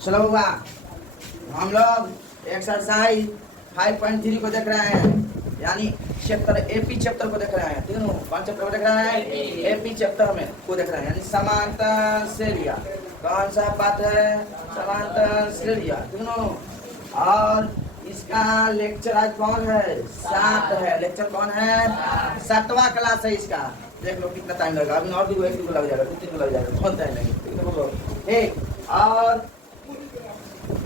चलो हुआ हम लोग एक्सरसाइज 5.3 को देख रहे हैं, यानी चैप्टर एपी चैप्टर को देख रहे हैं। तीनों कौन चैप्टर को देख रहे हैं? एपी चैप्टर में को देख रहे हैं, यानी समांतर श्रेणियां। कौन सा पाठ है? समांतर श्रेणियां। तीनों और इसका लेक्चर आज कौन है? 7 है। लेक्चर कौन है? 7वां क्लास है इसका। देख लो कितना टाइम लगेगा, अभी और भी 1 लग जाएगा, 2-3 लग जाएगा, बहुत टाइम लगेगा। ठीक, और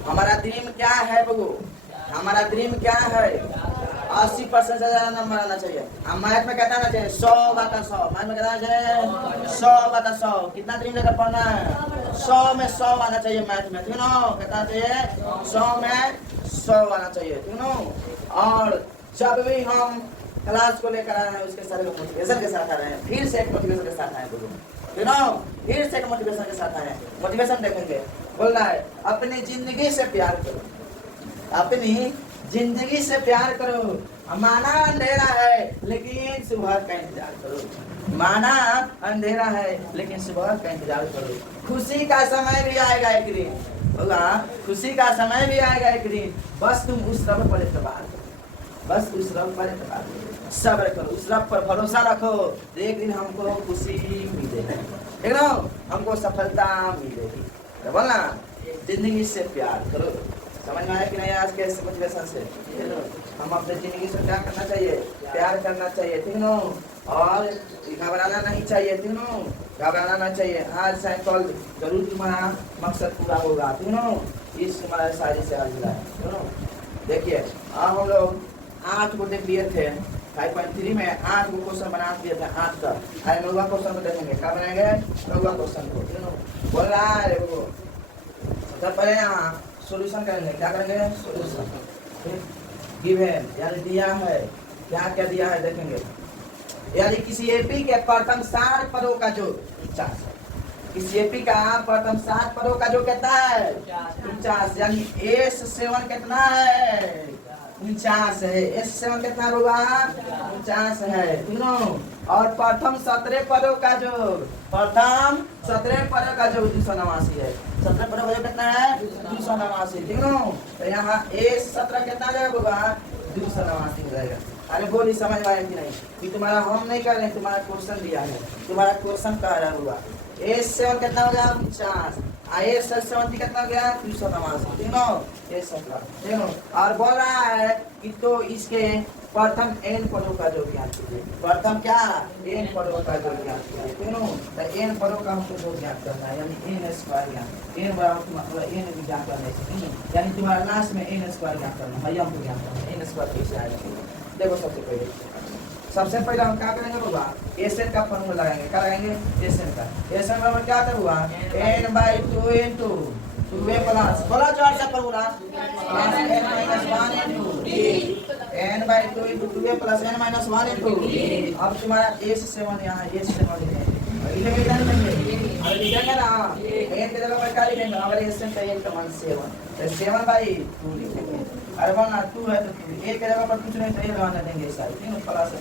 हमारा ड्रीम क्या है बबू? हमारा ड्रीम क्या है? 80% से ज्यादा नंबर आना चाहिए। हम मैथ में कहता आना चाहिए 100/100। मैथ में कहता आना चाहिए 100/100। कितना ड्रीम लेकर पढ़ना है? 100 में 100 आना चाहिए मैथ में, ठीक ना? कहता चाहिए 100 में 100 आना चाहिए, ठीक ना? और जब भी हम क्लास को लेकर आ रहे हैं उसके सारे मोटिवेशन के साथ आ रहे हैं, फिर से एक मोटिवेशन के साथ आए बबू, ठीक ना? फिर से एक मोटिवेशन के साथ आए। मोटिवेशन देखेंगे, बोल रहा है अपनी जिंदगी से प्यार करो, अपनी जिंदगी से प्यार करो। माना अंधेरा है लेकिन सुबह का इंतजार करो। माना अंधेरा है लेकिन सुबह का इंतजार करो। खुशी का समय भी आएगा एक दिन, होगा खुशी का समय भी आएगा एक दिन। बस तुम उस रब पर एतबार करो, बस उस रब पर एतबार करो, सब्र करो, उस रब पर भरोसा रखो। एक दिन हमको खुशी मिलेगी, ठीक ना? हमको सफलता मिलेगी। तो बोलना जिंदगी से प्यार करो। समझ में आया कि नहीं? आज के मोटिवेशन से हम अपने जिंदगी से क्या करना चाहिए? प्यार करना चाहिए, ठीक ना? और घबराना नहीं चाहिए, ठीक ना? घबराना नहीं चाहिए। आज से कल जरूर तुम्हारा मकसद पूरा होगा, ठीक ना? इस तुम्हारा सारी से आज है, ठीक ना? देखिए अब हम लोग 8 को देख लिए थे 5.3 में। 8 को क्वेश्चन बना दिए थे 8 का। आज 9वां क्वेश्चन को देखेंगे। क्या बनाएंगे? 9वां क्वेश्चन को, ठीक ना? बोल रहा है वो सबसे पहले यहाँ सॉल्यूशन करेंगे। क्या करेंगे? सॉल्यूशन गिवन, यानी दिया है। क्या क्या दिया है देखेंगे। यानी किसी एपी के प्रथम 7 पदों का जो 50, किसी एपी का प्रथम 7 पदों का जो कितना है? 50। यानी S7 कितना है? 49 है। S7 कितना होगा? 49 है, तीनों। और प्रथम 17 पदों का जो 289 है। 17 पदों का जो कितना है? 289, ठीक ना? तो यहाँ A17 कितना जाएगा? 289 हो जाएगा। अरे बोली समझ में आया कि नहीं? कि तुम्हारा हम नहीं कर रहे हैं, तुम्हारा क्वेश्चन दिया है, तुम्हारा क्वेश्चन कह रहा होगा। A7 कितना हो गया? 50। A7 कितना हो गया? 289, ठीक ना? A17, ठीक ना? और बोल रहा है कि तो इसके प्रथम n पदों का जो ज्ञान कीजिए। प्रथम क्या? n पदों का जो ज्ञान कीजिए, ठीक ना? तो n पदों का हमको जो ज्ञान करना है, यानी n स्क्वायर ज्ञान। n बराबर मतलब n भी ज्ञान करना है, यानी तुम्हारा लास्ट में n स्क्वायर ज्ञान करना है। हमको ज्ञान करना है n स्क्वायर कैसे आएगा। देखो सबसे पहले हम क्या करेंगे बाबा? एसएन का फॉर्मूला लगाएंगे। क्या लगाएंगे? एसएन का। एसएन बराबर क्या आता हुआ? n/2 into 2a प्लस, बोला जोर से formula, n-1 into n/2 into 2a plus n-1 into। अब तुम्हारा S7 यहाँ S7 लिखेंगे ना, n के जगह पर क्या लिखेंगे? अगर एसएन चाहिए तो 7/2 लिखेंगे। अरे बोलना 2 है तो 2, एक के जगह पर कुछ नहीं चाहिए रहने देंगे सारे, ठीक है? प्लस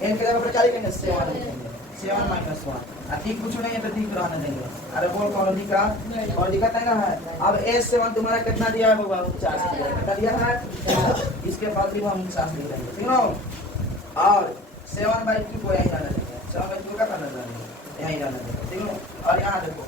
n के जगह पर क्या लिखेंगे? 7 लिखेंगे। 7-1 ठीक कुछ नहीं है तो ठीक रहने देंगे। अरे बोल कौन दिखा? और दिखता है ना? अब S7 तुम्हारा कितना दिया है बाबा? 50 दिया है। कितना दिया है? इसके बाद भी हम 50 लिख देंगे, ठीक है? और 7/2 को यहीं रहने देंगे। 7/2 का करना देंगे, यहीं रहने देंगे, ठीक है? और यहाँ देखो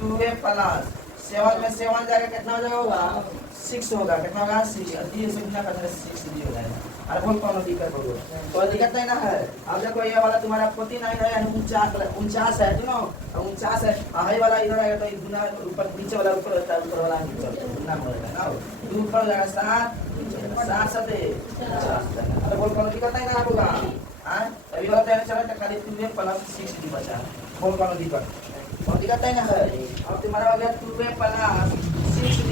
2a प्लस 7 में 7 जाएगा, कितना हो जाएगा? 6 होगा। कितना होगा? 6। 3 से गुना करने से 6 हो जाएगा। अरे बहुत कौन दिक्कत होगा? कोई दिक्कत नहीं ना है। अब देखो ये वाला तुम्हारा 49 है, 49 है, ठीक ना? 49 है। हाई वाला इधर आएगा तो गुना ऊपर, नीचे वाला ऊपर रहता है, ऊपर वाला नीचे गुना हो जाएगा ना। 2 ऊपर हो जाएगा 7, 7 7 50। अरे बहुत कौन दिक्कत नहीं ना होगा। हां अभी वाला तैयार चला तो खाली 2a प्लस 6 दी बचा। बहुत कौन दिक्कत नहीं ना है। अब तुम्हारा हो गया 2a प्लस 6d।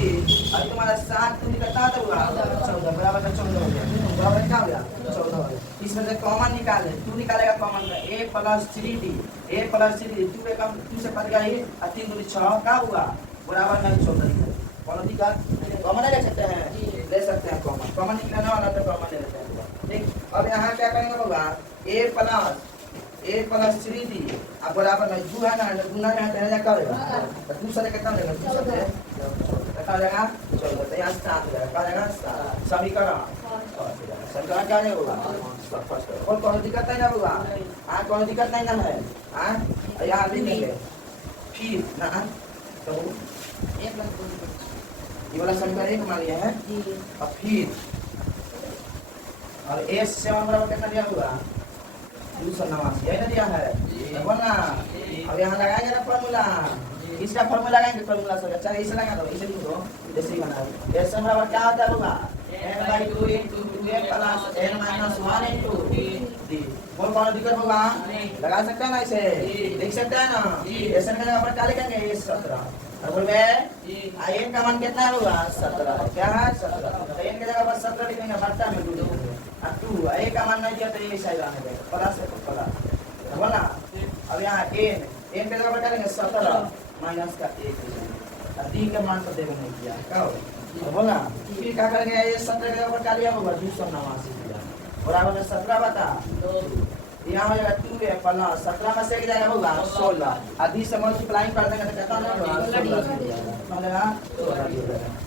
अब तुम्हारा 7 2 कितना आता होगा? 14 बराबर 14 हो गया। बराबर क्या हो गया? 14 हो गया। इसमें से कॉमन निकाले, 2 निकालेगा कॉमन का a plus 3d। a plus 3d 2 के कम 2 से कट गया ये, 3 दूनी 6 का हुआ बराबर में 14 निकल। कौन दिक्कत? कॉमन ले सकते हैं, ले सकते हैं कॉमन। कॉमन निकालने वाला तो कॉमन ले लेते हैं, ठीक? अब यहाँ क्या करेंगे होगा? a प्लस 3d अब बराबर में 2 है ना, गुना में क्या होगा? 2 से कितना लेगा? 2 से कितना हो जाएगा 14, तो यहाँ 7 हो जाएगा, क्या हो जाएगा 7 समीकरण। समीकरण क्या होगा और कोई दिक्कत नहीं ना होगा, हाँ कोई दिक्कत नहीं ना है, हाँ यहाँ लिख लेंगे फिर ना, तो ये वाला समीकरण एक मान लिया है, और फिर और एस 7 बराबर कितना दिया होगा 289, यही ना दिया है, बोलना। अब यहाँ लगाएंगे ना फॉर्मूला, इसका फॉर्मूला लगाएंगे, फॉर्मूला से अच्छा इसे लगा दो, इसे लिख दो, जैसे ही बना एस बराबर क्या होता है होगा n/2 * 2a + n - 1 * d। कौन कौन दिक्कत होगा, लगा सकते हैं ना, इसे लिख सकते हैं ना, एस का जगह पर क्या लिखेंगे 17, और बोल में n का मान कितना होगा 17, क्या है 17, तो n की जगह पर 17 लिखेंगे, बट्टा में 2 अब 2 a का मान नहीं दिया तो ये साइड आने देगा प्लस है तो प्लस, बोला। अब यहाँ n की जगह पर क्या लेंगे 17 माइनस का 1 और d का मान तो देवे नहीं किया, क्या होगा बोला। फिर क्या करेंगे, ये 17 के ऊपर क्या लिया होगा 289 किया, बराबर में 17 बता यहाँ हो जाएगा 2a प्लस 17 में से एक जाएगा होगा 16, आधी से मल्टीप्लाइंग कर देंगे तो कितना होगा 16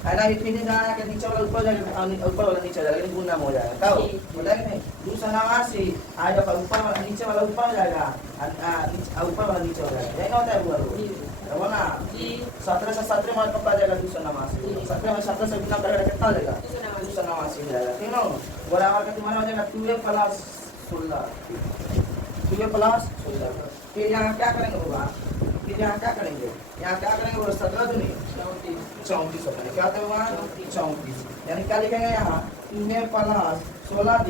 है ना। इतनी दिन जाना कि नीचे वाला ऊपर जाएगा, ऊपर वाला नीचे जाएगा, लेकिन गुना में हो जाएगा, तब बोला कि नहीं 289 आज ऊपर वाला नीचे वाला ऊपर हो जाएगा, ऊपर वाला नीचे हो जाएगा, यही ना होता है वो ना। 17 से 17 में पक्का जाएगा 289, 17 में 17 से गुना करेगा कितना हो जाएगा 289 हो जाएगा, ठीक है। बराबर का तुम्हारा हो जाएगा 2a + 16, 2a + 16। फिर यहाँ क्या करेंगे होगा, फिर यहाँ क्या करेंगे, यहाँ क्या करेंगे वो 17 दूनी 34 होता है, क्या होगा 34, यानी क्या लिखेंगे यहाँ 2a + 16d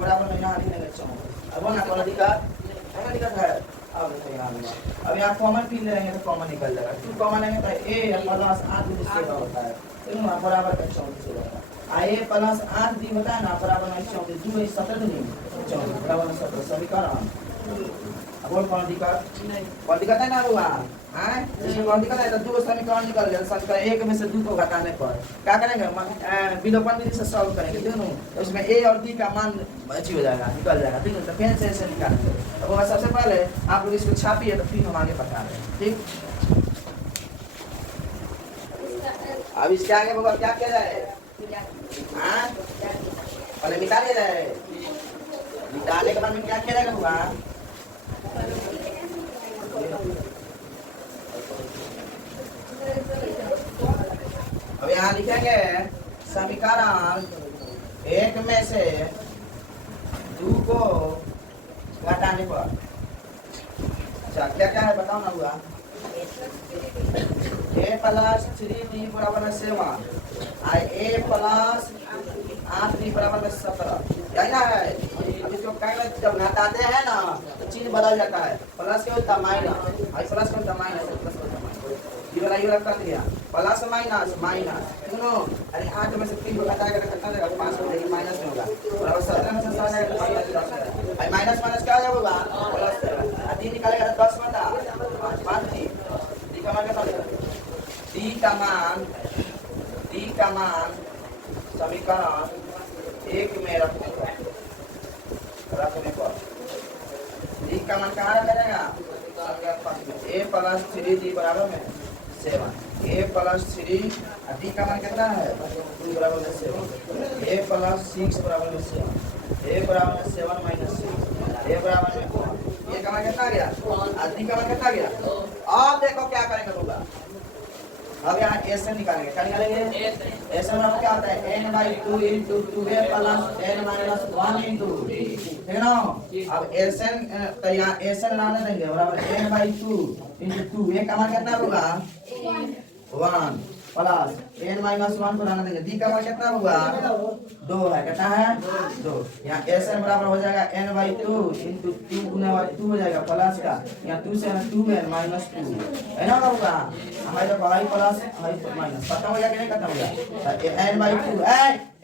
बराबर में यहाँ लिखेंगे 34। अब ना कोई दिक्कत है। अब यहाँ कॉमन पिन लेंगे तो कॉमन निकल जाएगा, 2 कॉमन लेंगे तो a + 8 दूसरे का होता है, तो ना बराबर 34 हो जाएगा, a + 8 दी होता है ना बराबर में 34, 2 17 नहीं 34 बराबर में 17 समीकरण। अब और कौन दिक्कत है ना हुआ, हैं इसमें कौन दिक्कत है, तो 2 समीकरण निकल गया, समीकरण 1 में से 2 को घटाने पर क्या करेंगे विलोपन विधि से सॉल्व करेंगे, दोनों तो इसमें a और d का मान अच्छी हो जाएगा, निकल जाएगा, ठीक है। तो पेन से ऐसे निकालेंगे, अब सबसे पहले आप लोग इसको छापिए तो फिर हम आगे बता रहे हैं, ठीक। अब इसके आगे होगा क्या किया जाए, पहले निकालिए जाए, निकालने के बाद में क्या किया जाएगा होगा, अब यहाँ लिखेंगे समीकरण 1 में से 2 को घटाने पर, अच्छा क्या क्या है बताओ ना हुआ, a + 3d = 7, a + 8d = 17, यही ना है। अब इसको क्या करते जब घटाते हैं ना तो चीज बदल जाता है, प्लस के होता माइनस, प्लस का होता माइनस, ये वाला कर दिया प्लस माइनस माइनस, सुनो अरे 8 में से 3 को घटाएगा तो कितना देगा 5 हो जाएगा, माइनस में होगा, और 17 में से 7 आएगा तो माइनस 10 आएगा, भाई माइनस माइनस क्या होगा प्लस आएगा, 3 निकालेगा तो 10 बता 5 डी का मान कितना होगा, डी का मान समीकरण 1 में रखने पर डी का मान कहाँ रहेगा, a + 3d बराबर में 7, a + 3 d का मान कितना है 2 बराबर में 7, a + 6 बराबर में 7, a बराबर में 7 - 6, a बराबर में 4, ये का मान कितना गया, d का मान कितना गया। अब देखो क्या करेंगे होगा, अब यहाँ एस से निकालेंगे, क्या निकालेंगे एस में क्या होता है n/2 * 2a + n - 1 * d, ठीक है ना। अब एसएन तो यहाँ एसएन लाने देंगे बराबर n/2 * 2, ये का मान कितना होगा 1 प्लस n - 1 को लाने देंगे, d का मान कितना होगा 2 है, कितना है 2, यहाँ एसएन बराबर हो जाएगा n/2 * 2 गुना 2 हो जाएगा प्लस का, यहाँ 2 से 2n - 2 है ना होगा, हमारे तो y प्लस y माइनस खत्म हो जाएगा, नहीं खत्म हो जाएगा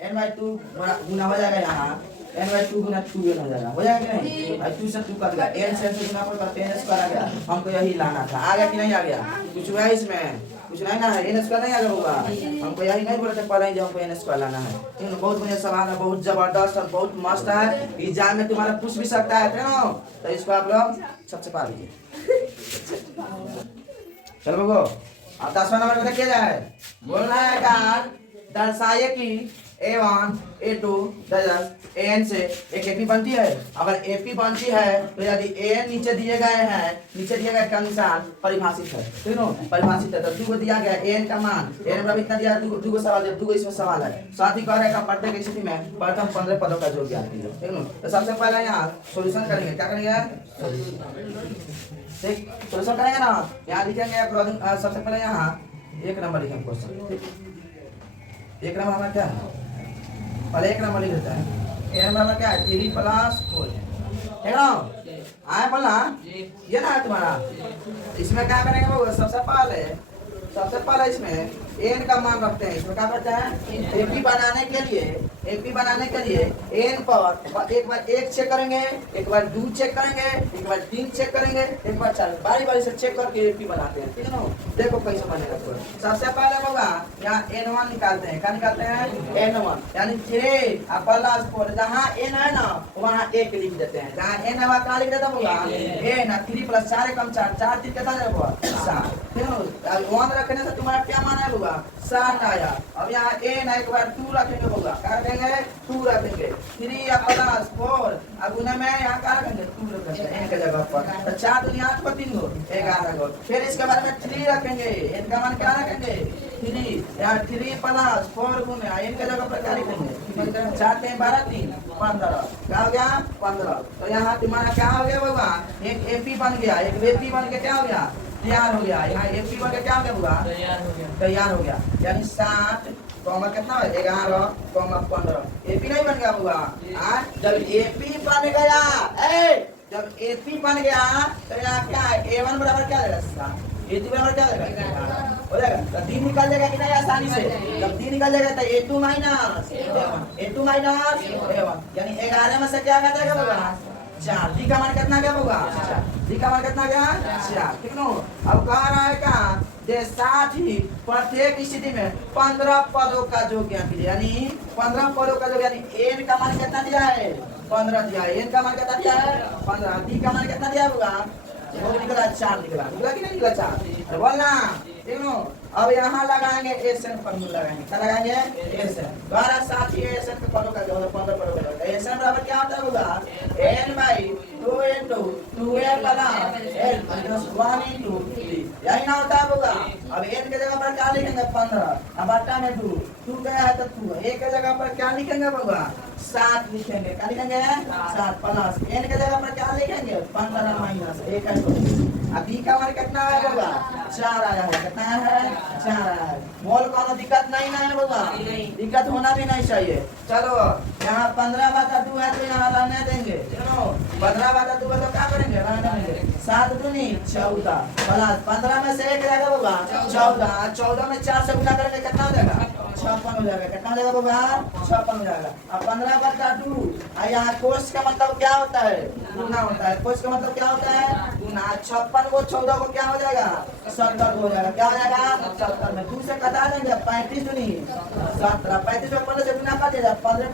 n/2 गुना हो जाएगा, यहाँ n/2 गुना 2n हो जाएगा, हो जाएगा कि नहीं, 2 से 2 कट गया, n से गुना पर करते n स्क्वायर आ गया, हमको यही लाना था, आ गया कि नहीं आ गया, कुछ हुआ इसमें कुछ नहीं ना है, n स्क्वायर नहीं आ गया होगा, हमको यही नहीं बोले थे पहले ही हमको n स्क्वायर लाना है, लेकिन बहुत बढ़िया सवाल है, बहुत जबरदस्त और बहुत मस्त है, एग्जाम में तुम्हारा पूछ भी सकता है, तो इसको आप लोग सबसे पा लीजिए। चलो अब 10वां नंबर में क्या जाए बोलना है कार दर्शाइए कि A1 A2 AN से एक एपी बनती है। अगर एपी बनती है तो यदि AN नीचे दिए गए के अनुसार परिभाषित है, ठीक है, परिभाषित है। तो दो दिया गया AN का मान, AN मतलब इतना दिया, दो सवाल है, दो इसमें सवाल है। साथ ही कह रहा है कि प्रत्येक स्थिति में प्रथम 15 पदों का योग ज्ञात कीजिए, ठीक है। तो सबसे पहले यहाँ सॉल्यूशन करेंगे, क्या करेंगे, ठीक, सॉल्यूशन करेंगे ना। यहाँ लिखेंगे सबसे पहले यहाँ 1 नंबर लिखेंगे क्वेश्चन, 1 नंबर हमारा क्या है, पहले 1 नंबर लिख देता है। A नंबर क्या है 3 + 4, ठीक ना, आया बोलना ये ना है तुम्हारा। इसमें क्या करेंगे वो सबसे पहले इसमें n का मान रखते हैं। इसमें क्या करते हैं एपी बनाने के लिए n पर एक बार 1 चेक करेंगे, एक बार 2 चेक करेंगे, एक बार 3 चेक करेंगे, एक बार 4, बारी से चेक करके एपी बनाते हैं, ठीक है ना। देखो कैसे बनेगा। तो सबसे पहले होगा यहाँ n1 निकालते हैं, क्या निकालते हैं n1 यानी 3 + 4। जहाँ n है ना वहाँ 1 लिख देते हैं, जहाँ n है वहाँ क्या लिख देता होगा n। 3 + 4 = 4, 4 3 कितना जाएगा 7, ठीक है। 1 रखने से तुम्हारा क्या मान है होगा 7 आया। अब यहाँ n है, एक बार 2 रखेंगे होगा, क्या रखेंगे 2 रखेंगे। 3 + 4 अब उन्हें में यहाँ क्या रखेंगे 2 रखेंगे n के जगह पर, तो 4 दूनी 8 पर 3 हो 11 हो। फिर इसके बाद में 3 रखेंगे, n का मान क्या रखेंगे 3, यहाँ 3 + 4 गुने n के जगह पर क्या लिखेंगे 4 3 12 3 15, क्या हो गया 15। तो यहाँ तुम्हारा क्या हो गया होगा एक एपी बन गया, एक एपी बन के क्या हो गया तैयार हो गया। यहाँ एपी बन के क्या हो गया होगा तैयार हो गया, यानी 7 कितना है 11 15 एपी नहीं बन गया होगा। जब एपी बन गया जब एपी बन गया तो यहाँ क्या है A1 बराबर क्या देगा A2 बराबर क्या देगा हो जाएगा। तो 3 निकल जाएगा कि नहीं आसानी से। जब 3 निकल जाएगा तो A2 - A1 यानी 11 में से क्या आ जाएगा होगा 4। डी का मान कितना गया होगा 4, ठीक है। अब कह रहा है क्या जे साथ ही प्रत्येक स्थिति में 15 पदों का योग ज्ञात कीजिए, यानी 15 पदों का योग, यानी n का मान कितना दिया है 15 दिया है, n का मान कितना दिया है 15, डी का मान कितना दिया होगा वो निकला 4 निकला कि नहीं निकला 4 बोलना, ठीक है। अब यहाँ लगाएंगे एसएन फॉर्मूला लगाएंगे, क्या लगाएंगे एसएन द्वारा साथ ही एसएन के पदों का जो है 15 पदों का एसएन बराबर क्या होता होगा n/2 * 2a + n - 1 * 3 यही ना होता होगा। अब n के जगह पर क्या लिखेंगे 15, अब बट्टा में 2 गया है तो 2, a के जगह पर क्या लिखेंगे होगा 7 लिखेंगे, क्या लिखेंगे 7 प्लस n के जगह पर क्या लिखेंगे 15 - 1 अभी का मान कितना है होगा 4 आया है, कितना है 4 आया है। मोल कोनो दिक्कत नहीं ना है होगा, दिक्कत होना भी नहीं चाहिए। चलो यहाँ 15/2 है तो यहाँ रहने देंगे, चलो 15/2 है तो क्या करेंगे रहने देंगे। 7 दूनी 14 प्लस 15 में से 1 जाएगा होगा 14 में 4 से गुना करेंगे कितना हो जाएगा 56 हो जाएगा, कितना हो जाएगा होगा 56 हो जाएगा। अब 15/2 यहाँ कोष का मतलब क्या होता है गुना होता है, कोष का मतलब क्या होता है गुना। 56 को 14 को क्या हो जाएगा 70 हो जाएगा, क्या हो जाएगा 70 में 2 से कटा देंगे 35 दूनी 17, 35 में 15 से गुना कर दिया 15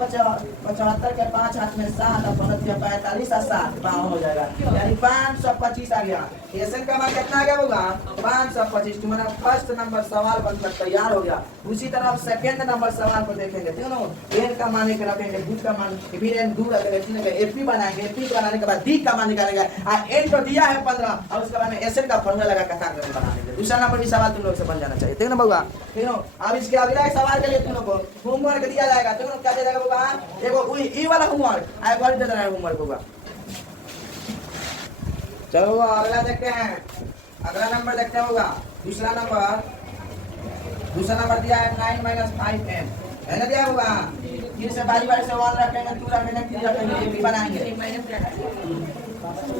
75 के 5 हाथ में 7 और 15 45 और 7 52 हो जाएगा, यानी 525 आ गया। एसएन का मान कितना आ गया होगा 525। तुम्हारा फर्स्ट नंबर सवाल बनकर तैयार हो गया। उसी तरह सेकंड नंबर सवाल को देखेंगे, ठीक है ना। एन का मान एक रखेंगे, दूध का मान फिर एन दूर रखेंगे, एपी बनाएंगे, एपी बनाने के बाद डी का मान निकालेंगे। एन को दिया है 15 और उसके बाद में एसएन का फॉर्मूला लगा कथा करके बना देंगे। दूसरा नंबर भी सवाल तुम लोग से बन जाना चाहिए, ठीक है ना बउआ, ठीक है। अब इसके अगला एक सवाल के लिए तुम लोग को होमवर्क दिया जाएगा, ठीक है। क्या दिया जाएगा बउआ एगो ई वाला होमवर्क आ एक दे रहा है होमवर्क बउआ। चलो अगला देखते हैं, अगला नंबर देखते हैं होगा दूसरा नंबर दिया है 9 - 5n है ना दिया होगा। फिर से बारी से 1 रखेंगे 2 रखेंगे 3 रखेंगे, ये भी बनाएंगे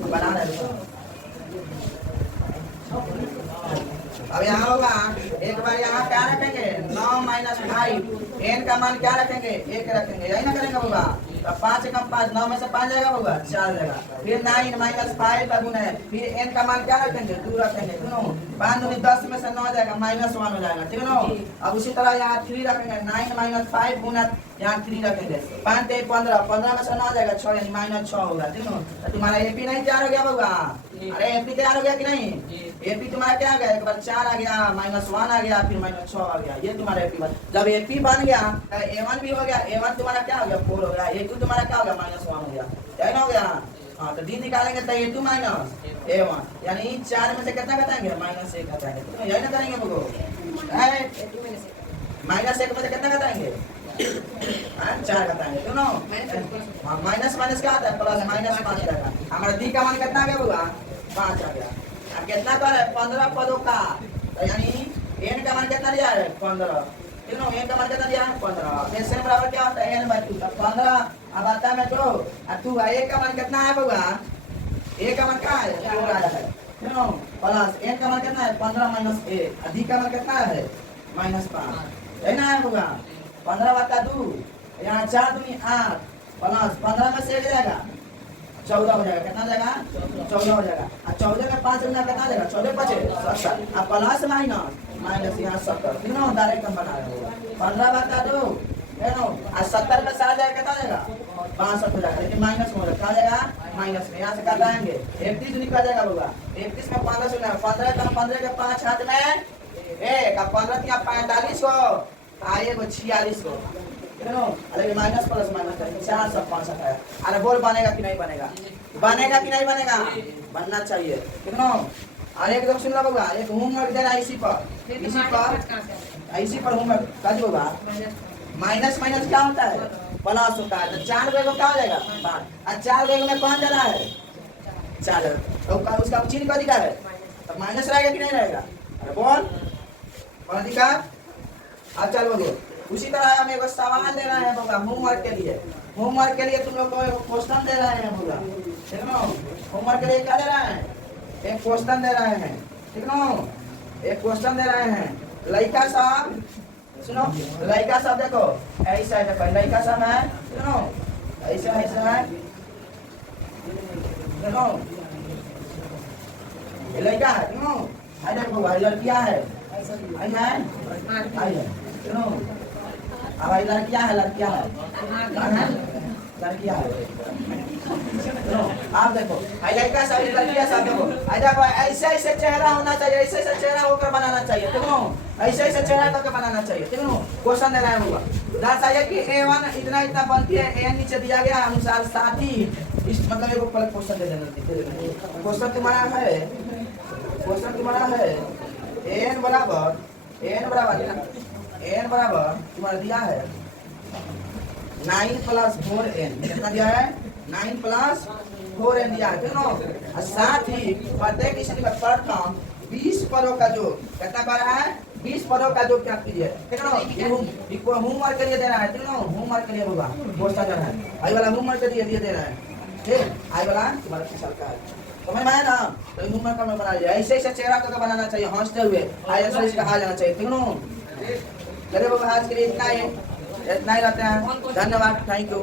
बना रहे। अब यहाँ होगा एक बार यहाँ क्या रखेंगे 9 - 5 n का मान क्या रखेंगे 1 रखेंगे, यही ना करेंगे होगा। तो 5 कम 5 9 में से 5 जाएगा होगा 4 जाएगा। फिर 9 - 5 का गुना है, फिर n का मान क्या रखेंगे 2 रखेंगे, दोनों 5 दूनी 10 में से 9 जाएगा -1 हो जाएगा, ठीक है ना। अब उसी तरह यहाँ 3 रखेंगे 9 - 5 गुना यहाँ 3 रखेंगे 5 3 15 15 में से 9 जाएगा 6 यानी -6 होगा, ठीक है। तो तुम्हारा एपी नहीं तैयार हो गया होगा अरे एपी तैयार हो गया कि नहीं? एपी तुम्हारा क्या आ गया? एक बार 4 आ गया, -1 आ गया, फिर -6 आ गया। ये तुम्हारा एपी बन। जब एपी बन गया A1 भी हो गया। A1 तुम्हारा क्या हो गया? 4 हो गया। A2 तुम्हारा क्या हो गया? -1 हो गया। क्या हो गया? हाँ, तो डी निकालेंगे तो A2 - A1 यानी 4 में से कितना घटाएंगे? -1 घटाएंगे। तो यही ना करेंगे लोगों? -1 में से कितना घटाएंगे? 4 घटाएंगे। क्यों ना? माइनस माइनस क्या आता है? प्लस, -5 जाएगा। हमारा डी का मान कितना आ गया होगा? 5 आ गया। अब कितना कर है? 15 पदों का, तो यानी n का मान कितना दिया है? 15। ठीक है, n का मान कितना दिया है? 15। तो इससे बराबर क्या होता है? n/2। अब 15 अब आता है 2 और 2 a का मान कितना है होगा? a का मान क्या है? 4 आया है। ठीक है, प्लस n का मान कितना है? 15 - a। d का मान कितना है? -5। है ना होगा? 15/2 यहाँ 4 दूनी 8 प्लस 15 में से एक जाएगा 14 हो जाएगा। कितना जाएगा? 14 हो जाएगा। और 14 में 5 गुना कितना जाएगा? 14 5 70। अब प्लस माइनस यहाँ 70। ठीक है, डायरेक्ट हम बना रहे होगा 15/2 है ना। और 70 में 7 जाएगा कितना जाएगा? 65 हो जाएगा। लेकिन माइनस में क्या जाएगा? माइनस में यहाँ से काट आएंगे 31 निकल जाएगा होगा। 31 में 15 से 15 का 15 के 5 हाथ में 1 और 15 या 45 को आए वो 46 को। अरे माइनस प्लस माइनस करेंगे 4 सब 5 है। अरे बोल बनेगा कि नहीं बनेगा? बनेगा कि नहीं बनेगा? बनना चाहिए। कितना? अरे एकदम सुन लो होगा। एक होमवर्क दे रहा है इसी पर होमवर्क का जो होगा माइनस माइनस क्या होता है? प्लस होता है। तो 4 बेगों क्या हो जाएगा? 5। और 4 बेगों में कौन जा रहा है? 4। तो उसका चिन्ह का अधिकार है तो माइनस रहेगा कि नहीं रहेगा? अरे बोल कौन अधिकार? अब चलो बोलो। उसी तरह हम एक सवाल दे रहे हैं बोला होमवर्क के लिए। होमवर्क के लिए तुम लोग को क्वेश्चन दे रहे हैं बोला। ठीक है, होमवर्क के लिए क्या दे रहे हैं? एक क्वेश्चन दे रहे हैं। ठीक है, एक क्वेश्चन दे रहे हैं। लड़का साहब सुनो, लड़का साहब देखो ऐसा है। देखो लड़का साहब है, सुनो ऐसा ऐसा है। देखो ये लड़का है, सुनो आई देखो भाई लड़कियां है, आई है सुनो। अब आई लड़कियां है, लड़कियां है, लड़कियां है। आप देखो आई लड़का सब लड़कियां सब देखो। आई देखो ऐसे ऐसे चेहरा होना चाहिए, ऐसे ऐसे चेहरा होकर बनाना चाहिए। ठीक है, ऐसे ऐसे चेहरा करके बनाना चाहिए। ठीक है, क्वेश्चन दे रहा है होगा। दर्शाइए कि A1 इतना इतना बनती है। A नीचे दिया गया अनुसार साथ ही इस मतलब एक ऊपर क्वेश्चन दे देना। क्वेश्चन तुम्हारा है, क्वेश्चन तुम्हारा है n बराबर तुम्हारा दिया है 9 + 4n। कितना दिया है? 9 + 4n दिया है। ठीक है, और साथ ही प्रत्येक स्थिति में प्रथम 20 पदों का जो कितना कर रहा है? 20 पदों का जो क्या कीजिए। ठीक है, होमवर्क के लिए दे रहा है। ठीक है, होमवर्क के लिए होगा क्वेश्चन दे रहा है। आई वाला होमवर्क के लिए दे रहा है। ठीक, आई वाला तुम्हारा फिसल का है। समझ में आया ना? तो होमवर्क का मैं बना लिया। ऐसे ऐसे चेहरा करके बनाना चाहिए हंसते हुए। आई ऐसा इसका आ जाना चाहिए। ठीक है, चलिए बाबा आज के लिए इतना ही रहते हैं। धन्यवाद, थैंक यू।